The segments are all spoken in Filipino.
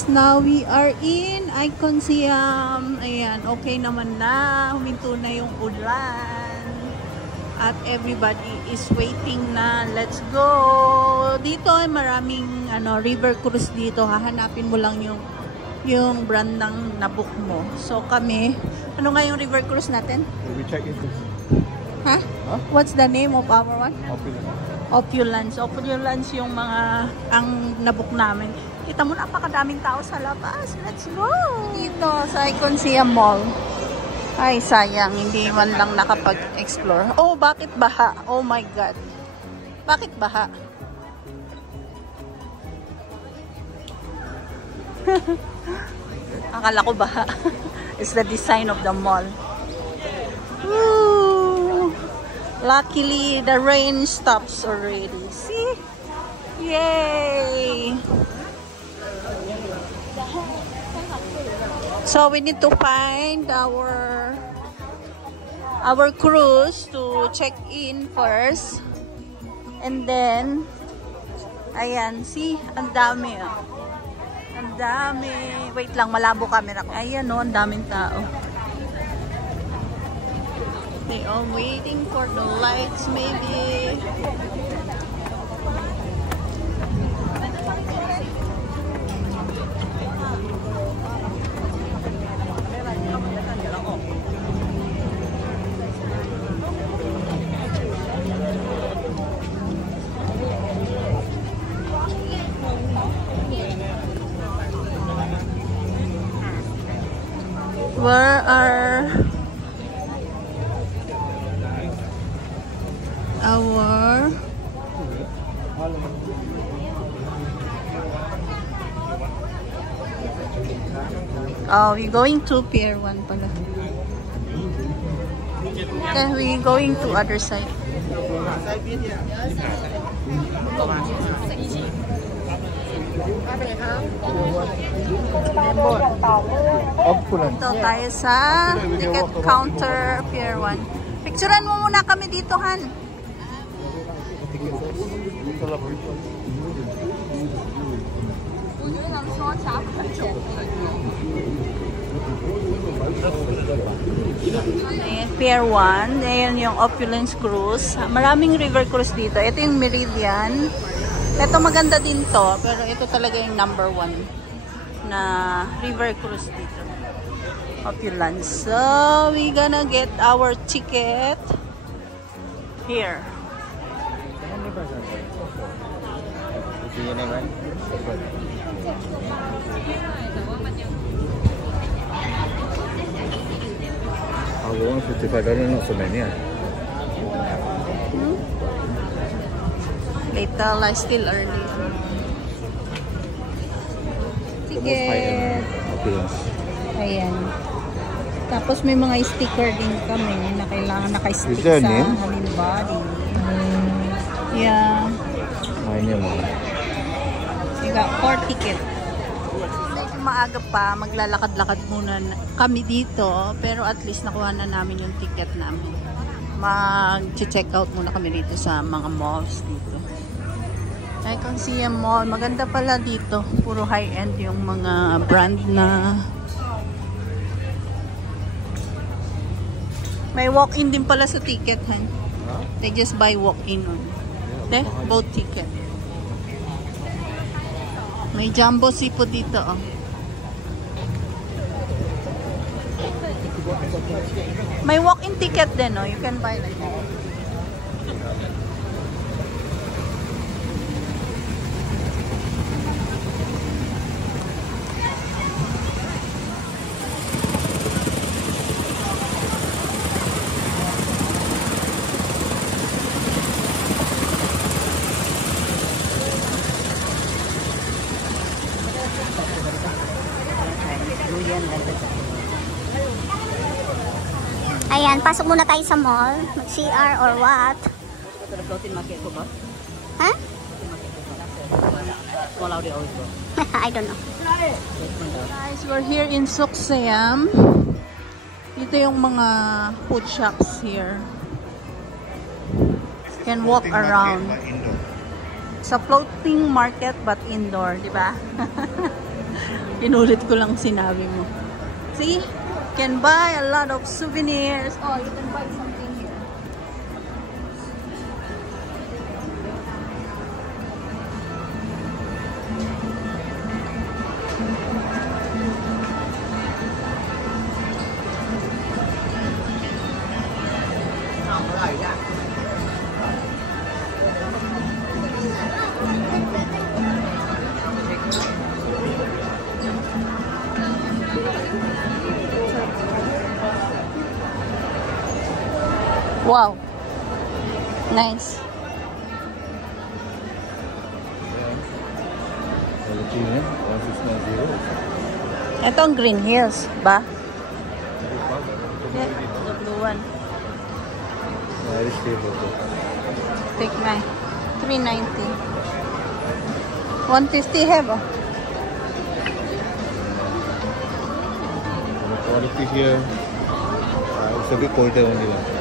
guys, now we are in Iconsiam. Ayan, okay naman na. Huminto na yung ulan. At everybody is waiting na. Let's go! Dito ay maraming river cruise dito. Hahanapin mo lang yung brand ng nabook mo. So kami, ano nga yung river cruise natin? We check it. Huh? What's the name of our one? Opulence. Opulence yung mga ang nabook namin. Kita mo, napakadaming tao sa labas. Let's go! Dito sa Iconsiam Mall. Ay, sayang. Hindi man lang nakapag-explore. Oh, bakit baha? Oh my God. Bakit baha? Akala ko baha. It's the design of the mall. Woo! Luckily, the rain stops already. See? Yay! So we need to find our cruise to check in first. And then, ayan, see? Ang dami. Ang dami. Wait lang, malabo camera ko. Ayan o, ang daming tao. They are waiting for the lights maybe. Where are our we're going to Pier 1 pala. Okay, we're going to other side. Ito tayo sa ticket counter Pier 1. Picturean mo muna kami dito, Han. Ayan, Pier 1. Ayan yung Opulence Cruise. Maraming river cruise dito. Ito yung Meridian. Ito maganda din to, pero ito talaga yung number 1 na river cruise dito. Opulence. So, we gonna get our ticket here. Later, like still early. Ticket. Ayan. Tapos may mga sticker din kami na kailangan naka-stick sa Halimbaடி. Yeah. We got 4 tickets. Maaga pa, maglalakad-lakad muna kami dito. Pero at least nakuha na namin yung ticket namin. Mag-check out muna kami dito sa mga malls dito. Iconsiam Mall. Maganda pala dito. Puro high-end yung mga brand na. May walk-in din pala sa ticket, Han. They just buy walk-in on. Both ticket. May jumbo seafood dito, oh. May walk-in ticket din, oh. You can buy like that. Ayan, pasok muna tayo sa mall. Mag-CR or what? Huh? I don't know. Guys, we're here in Suksiam. Dito yung mga food shops here. You can walk around. Sa floating market but indoor, di ba? Inulit ko lang sinabi mo. See? Can buy a lot of souvenirs. Oh, you can buy something here. Wow. Nice. Ito ang Green Hills, ba? Yeah, the blue one. Take na. 390. 150 have. Quality here. It's a bit colder only one.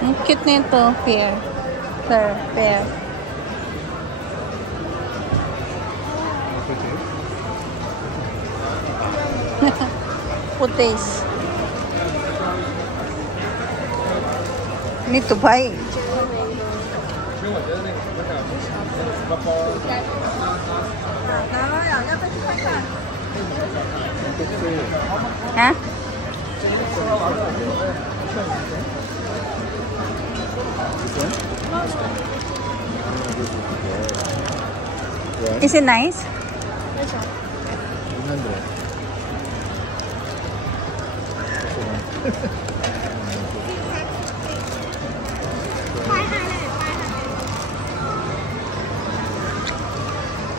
Ang cute nito, pair. Pair. Putis. Need to buy. Huh? Is it nice? Which one? 100.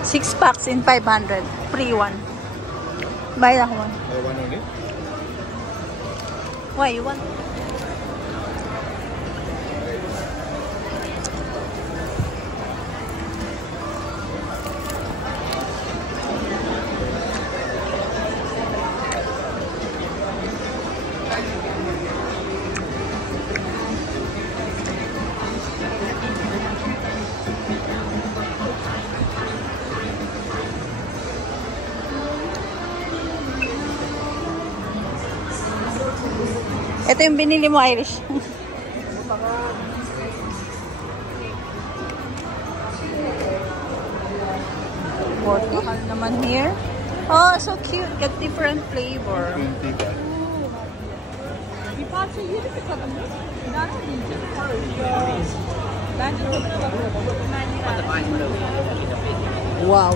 6 packs in 500. Free one. Buy that one. One only? Why you want? Ito yung binili mo, Irish. Mahal naman here. Oh, so cute. Got different flavor. 20 baht. Wow.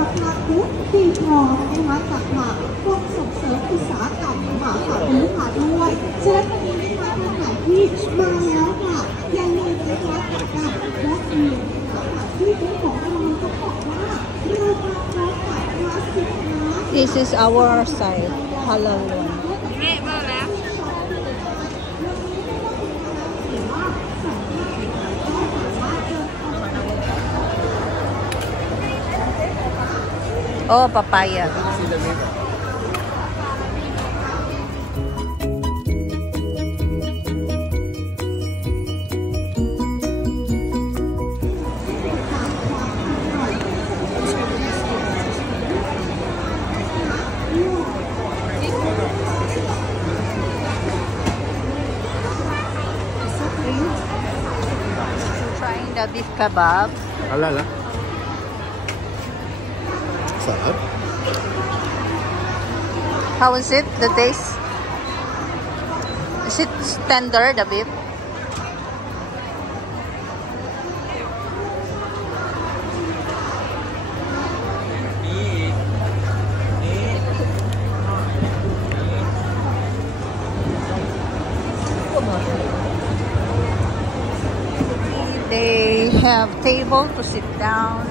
ราคาทุกปีทองนะคะจากหมากกรมส่งเสริมอุตสาหกรรมหมากค่ะรู้ค่ะด้วยฉะนั้นวันนี้นะคะท่านไหนที่มาแล้วค่ะอย่าลืมนะคะกับแวะเวียนนะคะที่บูธของเราจะบอกว่าเรามาพร้อมกับคลาสสิกนะ This is our side. Halal one. Oh, papaya. Trying the beef kebab. Halal, ah? Sarap. How is it? The taste? Is it tender, the beef? They have table to sit down.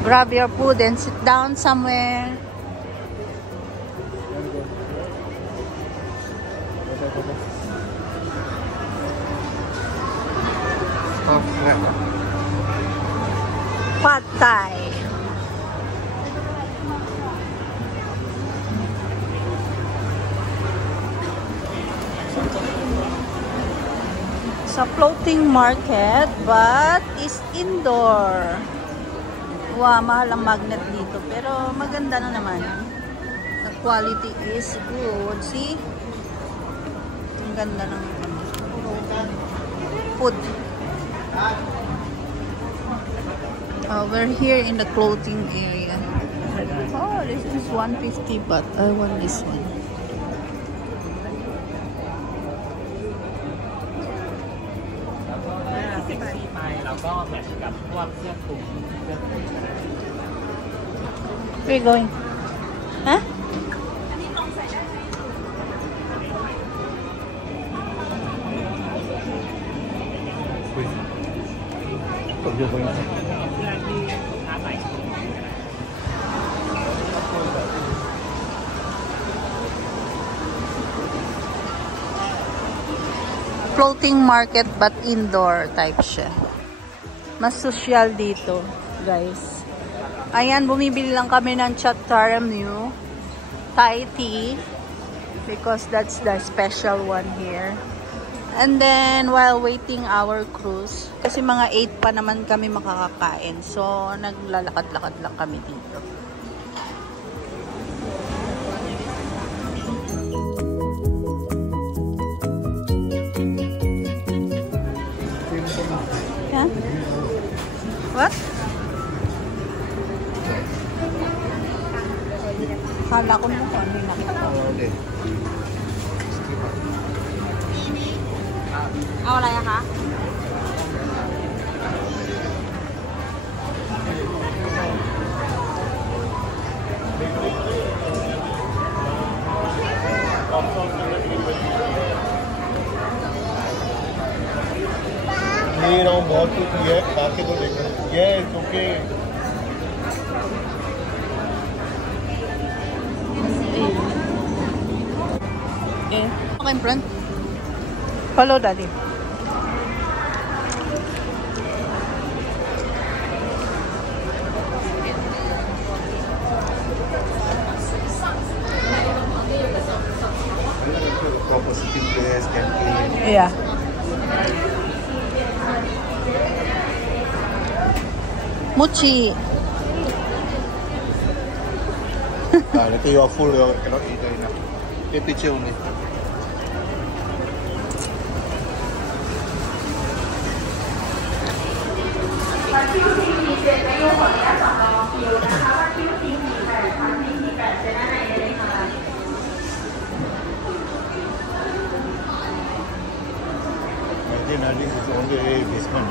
Grab your food and sit down somewhere. Pad Thai. Sa floating market, but is indoor. Wow, mahal ang magnet dito. Pero maganda na naman. The quality is good. See? Ang ganda ng food. We're here in the clothing area. Oh, this is 150, but I want this one. Where are you going? Huh? Floating market but indoor type siya. Mas social dito, guys. Ayan, bumibili lang kami ng Chattaramnu Thai tea because that's the special one here. And then, while waiting our cruise, kasi mga 8 pa naman kami makakakain. So, naglalakad-lakad lang kami dito. Yeah? What? Kala ko mo kung ano yung nakita ko. เอาอะไรอะคะ ये रहा हूँ बहुत कुछ है खा के तो देखो ये okay Okay, friend. Follow daddy. proper sitting place can clean. Yeah. Mochi. Later you are full, you cannot eat enough. Take picture only. I think it's only this one.